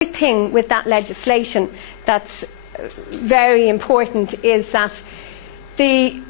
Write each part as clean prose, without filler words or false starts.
The thing with that legislation that's very important is that the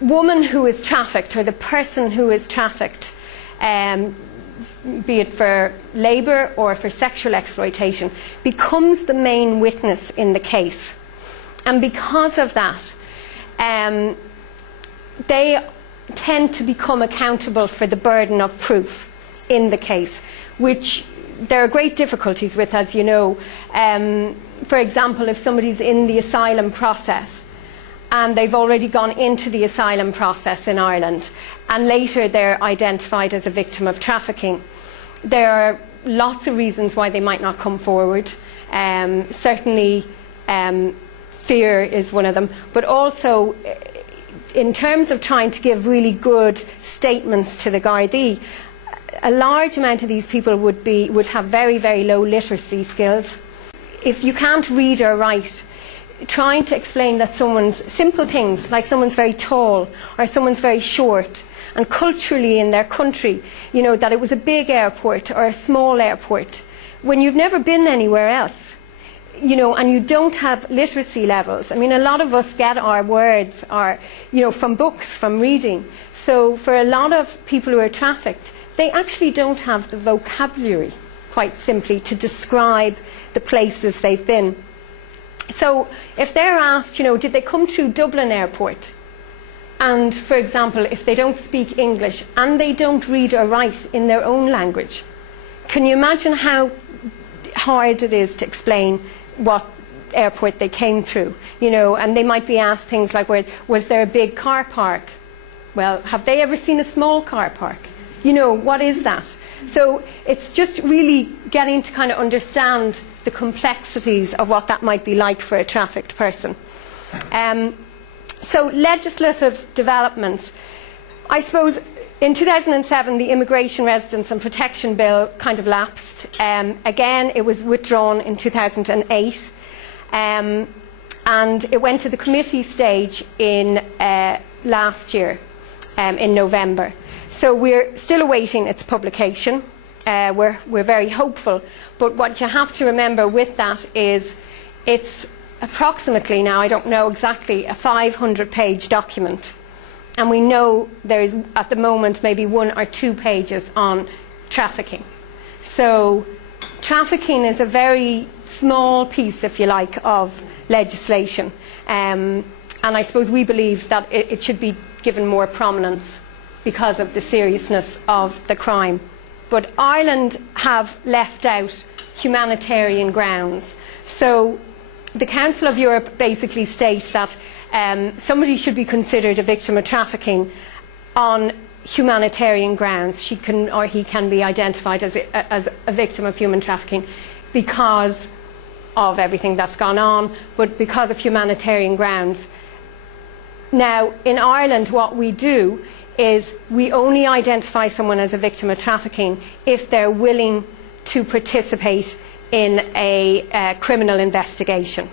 woman who is trafficked, or the person who is trafficked, be it for labour or for sexual exploitation, becomes the main witness in the case. And because of that, they tend to become accountable for the burden of proof in the case, which there are great difficulties with, as you know. For example, if somebody's in the asylum process and they've already gone into the asylum process in Ireland and later they're identified as a victim of trafficking, there are lots of reasons why they might not come forward. Certainly fear is one of them, but also in terms of trying to give really good statements to the Gardaí, a large amount of these people would have very, very low literacy skills. If you can't read or write, trying to explain that someone's simple things, like someone's very tall or someone's very short, and culturally in their country, you know, that it was a big airport or a small airport, when you've never been anywhere else, you know, and you don't have literacy levels. I mean, a lot of us get our words, you know, from books, from reading. So for a lot of people who are trafficked, they actually don't have the vocabulary, quite simply, to describe the places they've been. So if they're asked, you know, did they come through Dublin Airport? And, for example, if they don't speak English and they don't read or write in their own language, can you imagine how hard it is to explain what airport they came through? You know, and they might be asked things like, was there a big car park? Well, have they ever seen a small car park? You know, what is that? So it's just really getting to kind of understand the complexities of what that might be like for a trafficked person. So legislative developments. I suppose in 2007 the Immigration, Residence and Protection Bill kind of lapsed. Again, it was withdrawn in 2008. And it went to the committee stage in last year, in November. So we're still awaiting its publication. We're very hopeful, but what you have to remember with that is it's approximately, now I don't know exactly, a 500-page document. And we know there's at the moment maybe 1 or 2 pages on trafficking. So trafficking is a very small piece, if you like, of legislation. And I suppose we believe that it should be given more prominence because of the seriousness of the crime. But Ireland have left out humanitarian grounds. So the Council of Europe basically states that somebody should be considered a victim of trafficking on humanitarian grounds. She can, or he can be identified as a victim of human trafficking because of everything that's gone on, but because of humanitarian grounds. Now, in Ireland, what we do is we only identify someone as a victim of trafficking if they're willing to participate in a criminal investigation.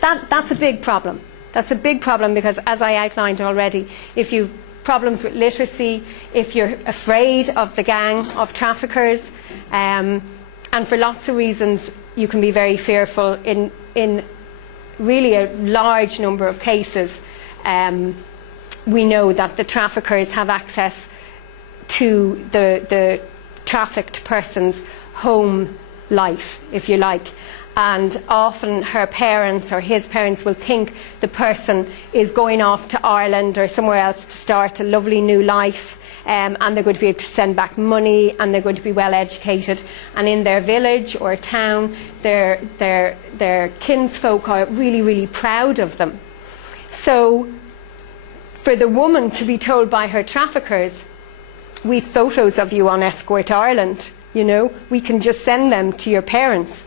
That's a big problem. That's a big problem because, as I outlined already, if you've problems with literacy, if you're afraid of the gang of traffickers, and for lots of reasons you can be very fearful in really a large number of cases. We know that the traffickers have access to the trafficked person's home life, if you like, and often her parents or his parents will think the person is going off to Ireland or somewhere else to start a lovely new life, and they're going to be able to send back money and they're going to be well educated, and in their village or town their kinsfolk are really, really proud of them. So for the woman to be told by her traffickers, we've photos of you on Escort Ireland, you know, we can just send them to your parents.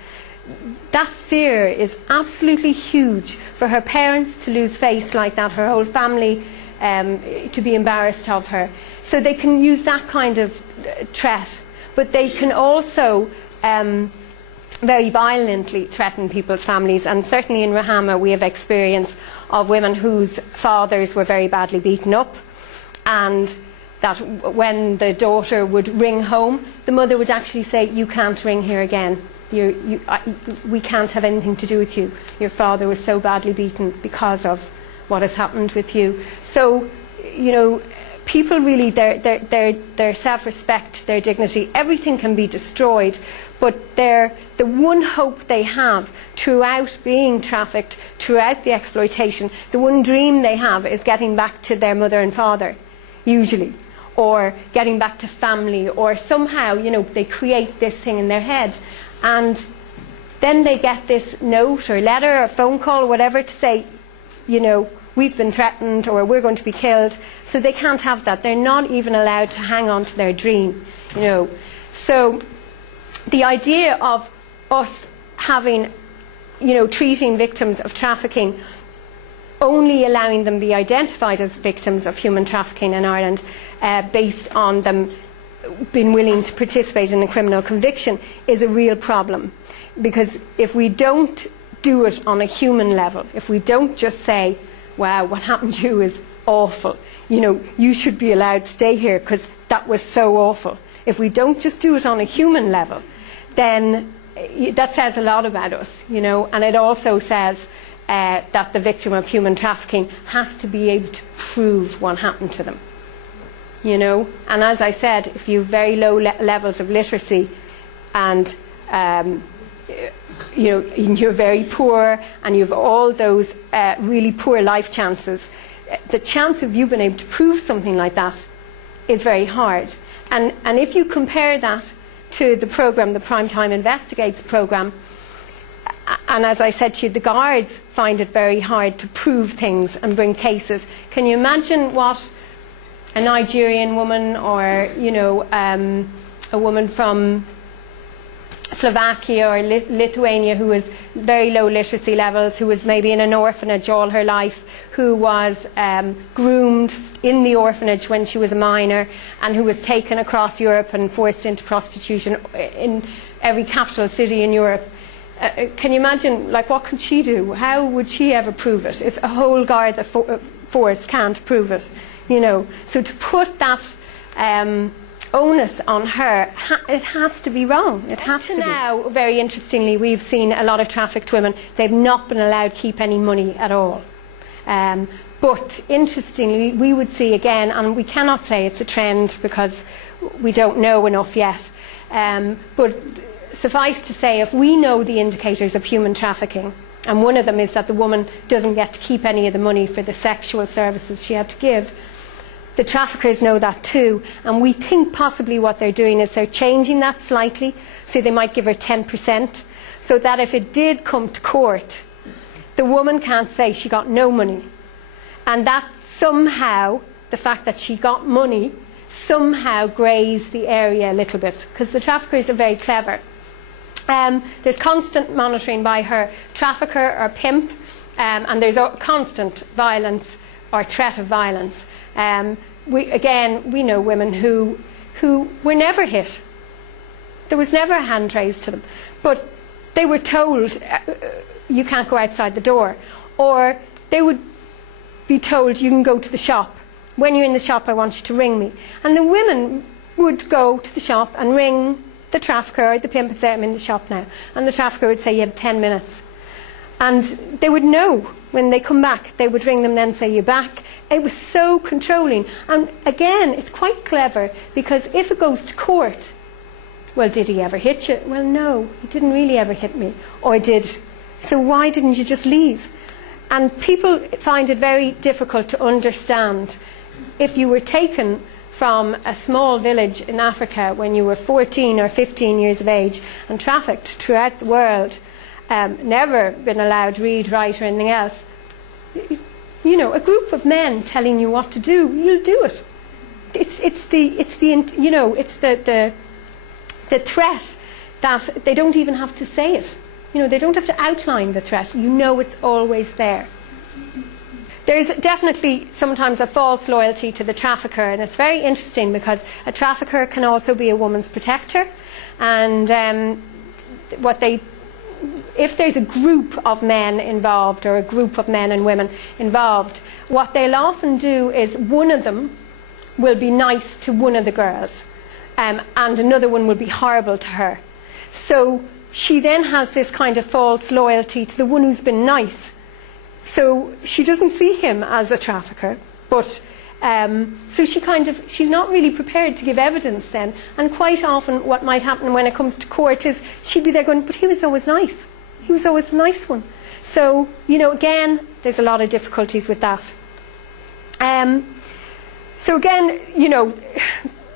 That fear is absolutely huge for her parents to lose face like that, her whole family to be embarrassed of her. So they can use that kind of threat, but they can also very violently threaten people's families. And certainly in Ruhama we have experience of women whose fathers were very badly beaten up, and that when the daughter would ring home, the mother would actually say, "You can't ring here again. we can't have anything to do with you. Your father was so badly beaten because of what has happened with you. So, you know, people really, their self-respect, their dignity, everything can be destroyed, but the one hope they have throughout being trafficked, throughout the exploitation, the one dream they have is getting back to their mother and father, usually, or getting back to family, or somehow, you know, they create this thing in their head, and then they get this note or letter or phone call or whatever to say, you know, we've been threatened or we're going to be killed. So they can't have that. They're not even allowed to hang on to their dream, you know. So the idea of us having, you know, treating victims of trafficking, only allowing them to be identified as victims of human trafficking in Ireland based on them being willing to participate in a criminal conviction is a real problem. Because if we don't do it on a human level, if we don't just say, wow, what happened to you is awful, you know, you should be allowed to stay here because that was so awful. If we don't just do it on a human level, then that says a lot about us, you know, and it also says that the victim of human trafficking has to be able to prove what happened to them, you know. And as I said, if you have very low levels of literacy and you know, you're very poor and you have all those really poor life chances, the chance of you being able to prove something like that is very hard. And if you compare that to the programme, the Primetime Investigates programme, and as I said to you, the guards find it very hard to prove things and bring cases. Can you imagine what a Nigerian woman, or, you know, a woman from Slovakia or Lithuania who was very low literacy levels, who was maybe in an orphanage all her life, who was groomed in the orphanage when she was a minor, and who was taken across Europe and forced into prostitution in every capital city in Europe. Can you imagine, like, what could she do? How would she ever prove it if a whole guard force can't prove it? You know, so to put that onus on her, it has to be wrong. It has to be. Now, very interestingly, we've seen a lot of trafficked women, they've not been allowed to keep any money at all. But interestingly, we would see again, and we cannot say it's a trend because we don't know enough yet, but suffice to say, if we know the indicators of human trafficking, and one of them is that the woman doesn't get to keep any of the money for the sexual services she had to give, the traffickers know that too, and we think possibly what they're doing is they're changing that slightly, so they might give her 10%, so that if it did come to court, the woman can't say she got no money, and that somehow, the fact that she got money, somehow greys the area a little bit, because the traffickers are very clever. There's constant monitoring by her trafficker or pimp, and there's constant violence or threat of violence. We know women who were never hit. There was never a hand raised to them, but they were told you can't go outside the door, or they would be told you can go to the shop. When you're in the shop, I want you to ring me. And the women would go to the shop and ring the trafficker or the pimp and say, I'm in the shop now. And the trafficker would say, you have 10 minutes. And they would know when they come back. They would ring them then, say, you're back. It was so controlling. And again, it's quite clever, because if it goes to court, well, did he ever hit you? Well, no, he didn't really ever hit me. Or did. So why didn't you just leave? And people find it very difficult to understand. If you were taken from a small village in Africa when you were 14 or 15 years of age and trafficked throughout the world, never been allowed to read, write or anything else, you know, a group of men telling you what to do, you'll do it. It's the threat that they don't even have to say it. You know, they don't have to outline the threat. You know it's always there. There's definitely sometimes a false loyalty to the trafficker, and it's very interesting because a trafficker can also be a woman's protector, and if there's a group of men involved or a group of men and women involved, what they'll often do is one of them will be nice to one of the girls, and another one will be horrible to her. So she then has this kind of false loyalty to the one who's been nice. So she doesn't see him as a trafficker, but so she's not really prepared to give evidence then. And quite often what might happen when it comes to court is she'd be there going, but he was always nice. He was always the nice one. So, you know, again, there's a lot of difficulties with that. So again, you know,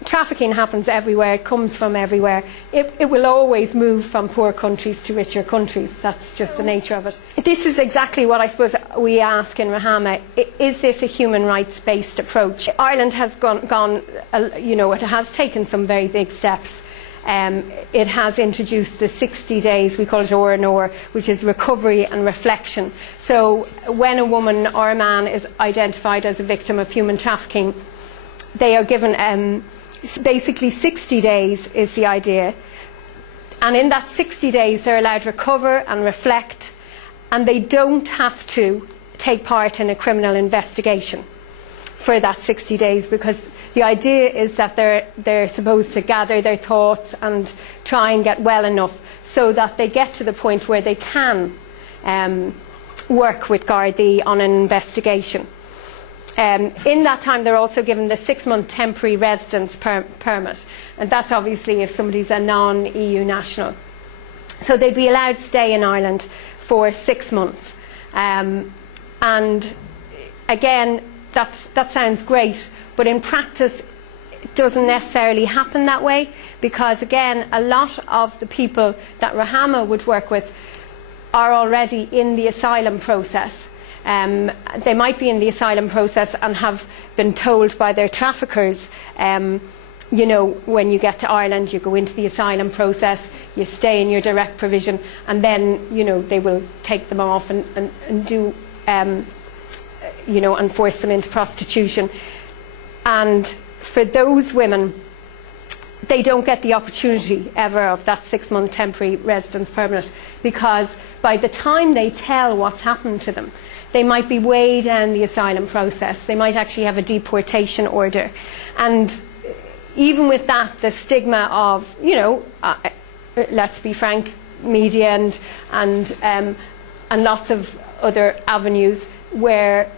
trafficking happens everywhere, it comes from everywhere. It will always move from poor countries to richer countries. That's just the nature of it. This is exactly what I suppose we ask in Ruhama. Is this a human rights-based approach? Ireland has gone, you know, it has taken some very big steps. It has introduced the 60 days, we call it R&R, which is recovery and reflection. So when a woman or a man is identified as a victim of human trafficking, they are given basically 60 days is the idea. And in that 60 days, they're allowed to recover and reflect, and they don't have to take part in a criminal investigation for that 60 days, because the idea is that they're supposed to gather their thoughts and try and get well enough so that they get to the point where they can work with Gardaí on an investigation. In that time, they're also given the 6-month temporary residence permit, and that's obviously if somebody's a non-EU national. So they'd be allowed to stay in Ireland for 6 months. And again, that sounds great, but in practice it doesn't necessarily happen that way, because again, a lot of the people that Ruhama would work with are already in the asylum process. They might be in the asylum process and have been told by their traffickers, you know, when you get to Ireland, you go into the asylum process, you stay in your direct provision, and then, you know, they will take them off and do, you know, and force them into prostitution. And for those women, they don't get the opportunity ever of that 6-month temporary residence permit, because by the time they tell what's happened to them, they might be way down the asylum process. They might actually have a deportation order. And even with that, the stigma of, you know, let's be frank, media and lots of other avenues where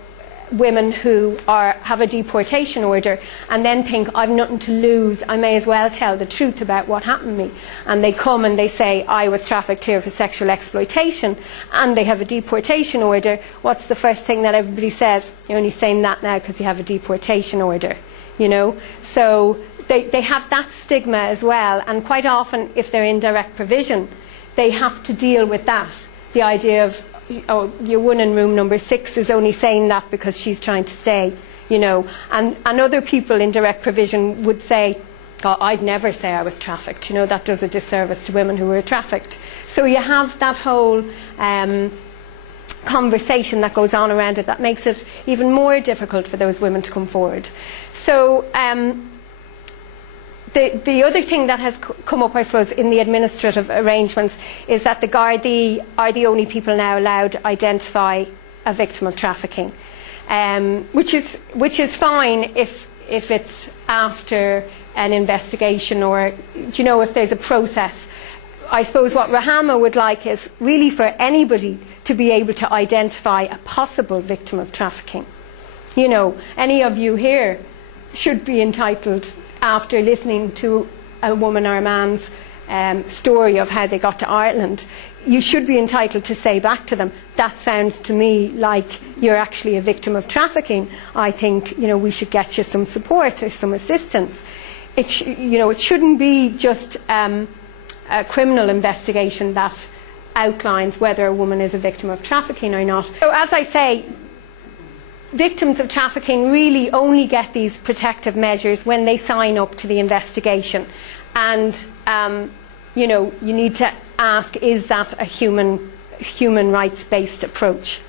women who have a deportation order and then think, I've nothing to lose, I may as well tell the truth about what happened to me. And they come and they say, I was trafficked here for sexual exploitation, and they have a deportation order. What's the first thing that everybody says? You're only saying that now because you have a deportation order, you know? So they have that stigma as well, and quite often if they're in direct provision, they have to deal with that. The idea of, oh, your one in room number 6 is only saying that because she's trying to stay, you know. And other people in direct provision would say, oh, I'd never say I was trafficked, you know, that does a disservice to women who were trafficked. So you have that whole conversation that goes on around it that makes it even more difficult for those women to come forward. So the other thing that has come up, I suppose, in the administrative arrangements is that the Gardaí are the only people now allowed to identify a victim of trafficking, which is fine if it's after an investigation, or, you know, if there's a process. I suppose what Ruhama would like is really for anybody to be able to identify a possible victim of trafficking. You know, any of you here should be entitled, after listening to a woman or a man's story of how they got to Ireland, you should be entitled to say back to them, that sounds to me like you're actually a victim of trafficking. I think, you know, we should get you some support or some assistance. You know, it shouldn't be just a criminal investigation that outlines whether a woman is a victim of trafficking or not. So as I say, victims of trafficking really only get these protective measures when they sign up to the investigation. And, you know, you need to ask, is that a human rights-based approach?